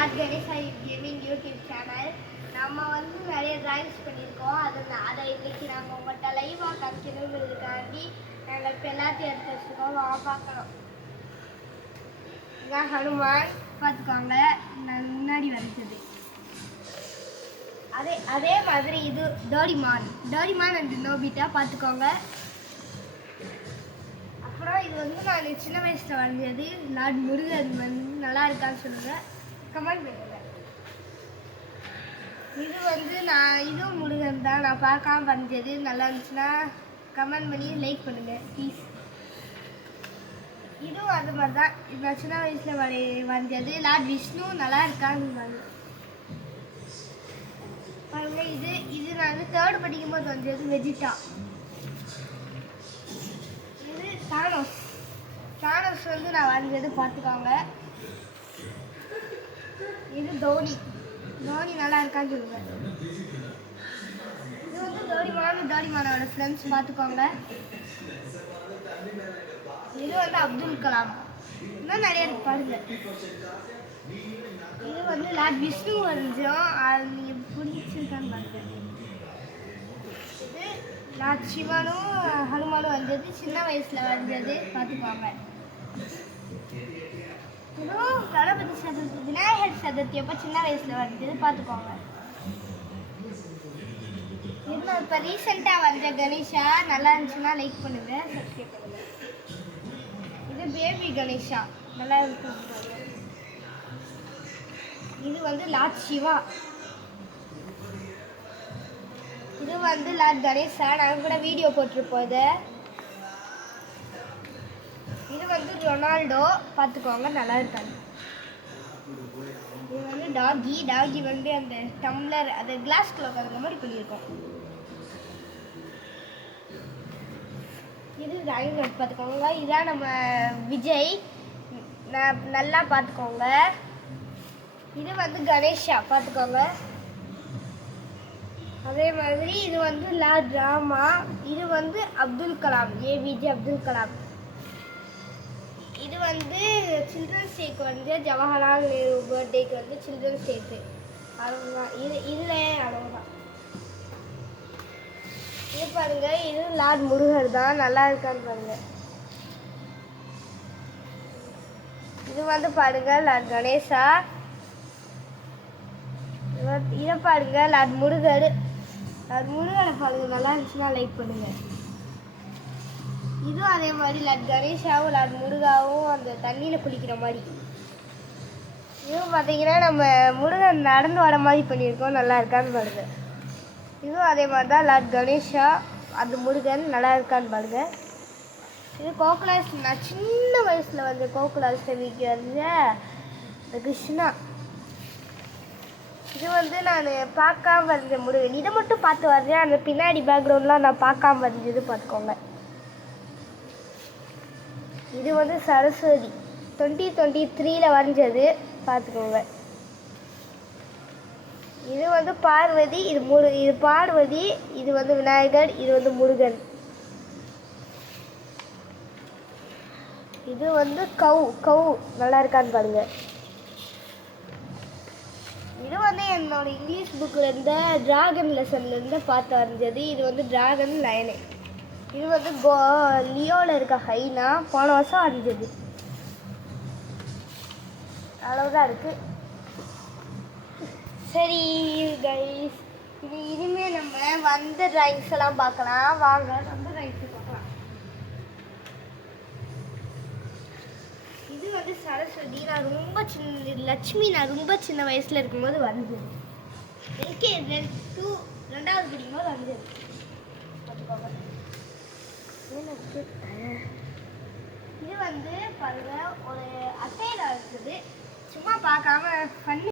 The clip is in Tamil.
Lord Ganesha gaming YouTube channel. நம்ம வந்து நிறைய டிராயிங்ஸ் பண்ணியிருக்கோம். அதை இன்னைக்கு நாங்கள் உங்கள்கிட்ட லைவாக காமிக்கணுங்கிறதுக்காண்டி நாங்கள் இப்போ எல்லாத்தையும் எடுத்து வச்சுருக்கோம். பார்க்கலாம். இதான் ஹனுமான் பார்த்துக்கோங்க, நான் முன்னாடி வரைச்சது. அதே மாதிரி இது டோரிமான் அண்ட் நோபிட்டா பார்த்துக்கோங்க. அப்புறம் இது வந்து நான் சின்ன வயசில் வரைஞ்சது. லார்ட் முருகன் வந்து நல்லா இருக்கான்னு சொல்லுங்க, கமெண்ட் பண்ணுங்க. இது வந்து இதுவும் முருகன் தான், நான் பார்க்காம வரைஞ்சது. நல்லா இருந்துச்சுன்னா கமெண்ட் பண்ணி லைக் பண்ணுங்க ப்ளீஸ். இதுவும் அது மாதிரி தான், நான் சின்ன வயசில் வரைஞ்சது. லார்ட் விஷ்ணு நல்லா இருக்கான்னு பாருங்க. இது நான் வந்து 3rd படிக்கும்போது வரைஞ்சது வெஜிட்டா. இது தானோஸ் வந்து நான் வரைஞ்சது பார்த்துக்கோங்க. இது தோனி நல்லா இருக்கான்னு சொல்லுங்க. இது வந்து தோனிமானோட ஃப்ரெண்ட்ஸ் பார்த்துக்கோங்க. இது வந்து அப்துல் கலாம், இன்னும் நிறைய இருக்கு பாருங்க. இது வந்து லார்ட் விஷ்ணு வரைஞ்சோம், அது நீங்கள் பிடிச்சிருக்கான்னு பாருங்க. இது லார்ட் சிவனும் ஹனுமானும் வரைஞ்சது, சின்ன வயசில் வரைஞ்சது பார்த்துக்கோங்க. இதுவும் கணபதி சதுர்த்தி, விநாயகர் சதுர்த்தி அப்போ சின்ன வயசில் வரைஞ்சது பார்த்துக்கோங்க. இது இப்போ ரீசெண்டாக வரைஞ்ச கணேஷா, நல்லா இருந்துச்சுன்னா லைக் பண்ணுங்க, சப்ஸ்கிரைப் பண்ணுங்க. இது பேபி கணேஷா, நல்லா இருக்கும். இது வந்து லார்ட் சிவா. இது வந்து லார்ட் கணேஷா, நாங்கள் கூட வீடியோ போட்டிருப்போம். இது வந்து ரொனால்டோ பார்த்துக்கோங்க, நல்லா இருக்காங்க. இது வந்து டாகி வந்து அந்த டம்ளர் அந்த கிளாஸ்குள்ள உட்காந்துற மாதிரி பண்ணியிருக்கோம். இது ரைங்கட் பார்த்துக்கோங்க. இதான் நம்ம விஜய், நல்லா பார்த்துக்கோங்க. இது வந்து கணேஷா பார்த்துக்கோங்க. அதே மாதிரி இது வந்து லார்ட் ராமா. இது வந்து அப்துல் கலாம், ஏபிஜே அப்துல் கலாம். இது வந்து சில்ட்ரன்ஸ் டேக்கு வந்து ஜவஹர்லால் நேரு பர்த்டேக்கு வந்து சில்ட்ரன்ஸ் டேக்கு அவ்வளோதான். இதில் அவ்வளோதான். இது பாருங்க, இது லார்ட் முருகர் தான், நல்லா இருக்கான்னு பாருங்க. இது வந்து பாருங்க லார்ட் கணேஷா. இதை பாருங்க லார்ட் முருகரை பாருங்க, நல்லா இருந்துச்சுன்னா லைக் பண்ணுங்க. இதுவும் அதே மாதிரி லார்ட் கணேஷாவும் லார்ட் முருகாவும் அந்த தண்ணியில் குளிக்கிற மாதிரி. இதுவும் பார்த்தீங்கன்னா நம்ம முருகன் நடந்து வர மாதிரி பண்ணியிருக்கோம், நல்லா இருக்கான்னு பாருங்க. இதுவும் அதே மாதிரி தான் லார்ட் கணேஷா, அந்த முருகன் நல்லா இருக்கான்னு பாருங்க. இது கோகுலாஸ், நான் சின்ன வயசில் வந்து கோகுலாஷ்டமிக்கு வந்து இந்த கிருஷ்ணா. இது வந்து நான் பார்க்காம வரைஞ்ச முருகன், இதை மட்டும் பார்த்து வரைஞ்சேன். அந்த பின்னாடி பேக்ரவுண்ட்லாம் நான் பார்க்காம வரைஞ்சது பார்த்துக்கோங்க. இது வந்து சரஸ்வதி 2023 வரைஞ்சது பார்த்துக்கோங்க. இது வந்து பார்வதி, இது பார்வதி, இது வந்து விநாயகர், இது வந்து முருகன். இது வந்து கவு நல்லா இருக்கான்னு பாருங்க. இது வந்து என்னோட இங்கிலீஷ் புக்கில் இருந்த டிராகன் லெசன்லேருந்து பார்த்து வரைஞ்சது. இது வந்து டிராகன் லயனு. இது வந்து லியோவில் இருக்க ஹைனா, போன வருஷம் வரைஞ்சது. அவ்வளோதான் இருக்குது. சரி கைஸ், இனிமேல் நம்ம வந்த டிராயிங்ஸ் எல்லாம் பார்க்கலாம். வாங்க வந்த டிராயிங்ஸ் பார்க்கலாம். இது வந்து சரஸ்வதி, நான் ரொம்ப சின்ன லட்சுமி, நான் ரொம்ப சின்ன வயசில் இருக்கும்போது வரைஞ்சது. LKG 2வது படிக்கும்போது வரைஞ்சது பார்த்துக்கோங்க. இது வந்து பாருங்க ஒரு அட்டையில் இருக்குது, சும்மா பார்க்காம பண்ணி